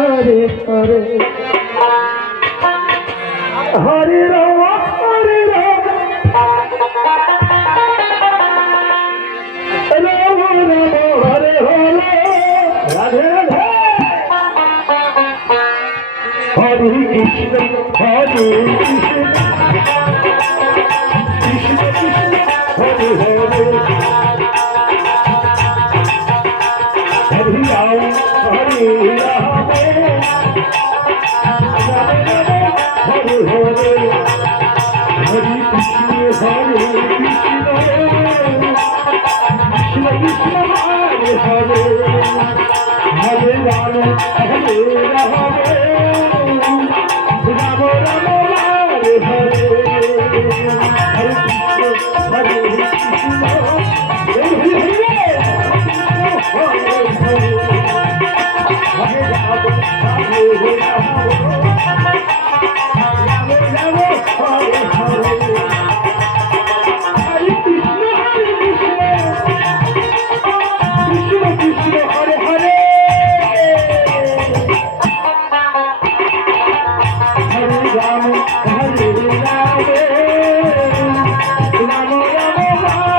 Hare Hare Hare Ram Hare Ram Ram Ram Hare Hare Radhe Radhe Hare Krishna Hare Krishna Krishna Krishna Hare Hare Hare Ram Hare Ram Hare Hare Hare Krishna Hare Krishna Krishna Krishna Hare Hare Hare Ram Hare Ram Ram Ram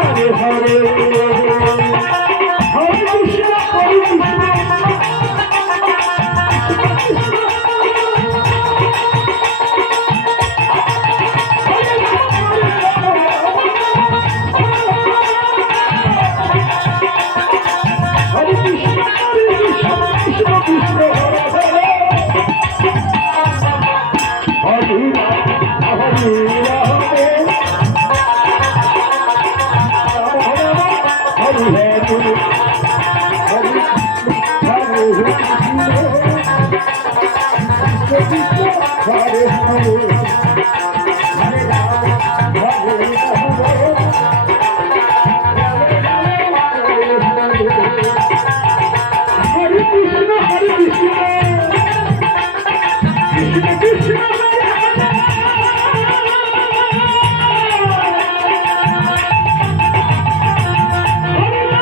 Hare Hare Hare Krishna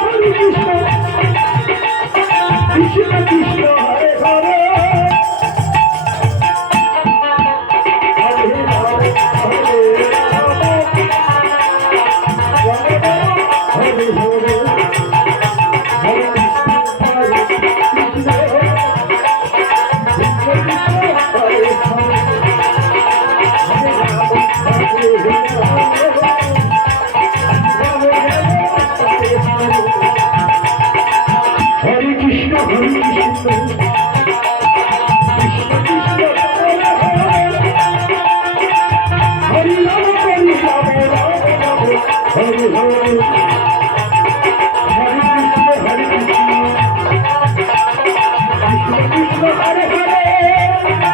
Hare Krishna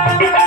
Hare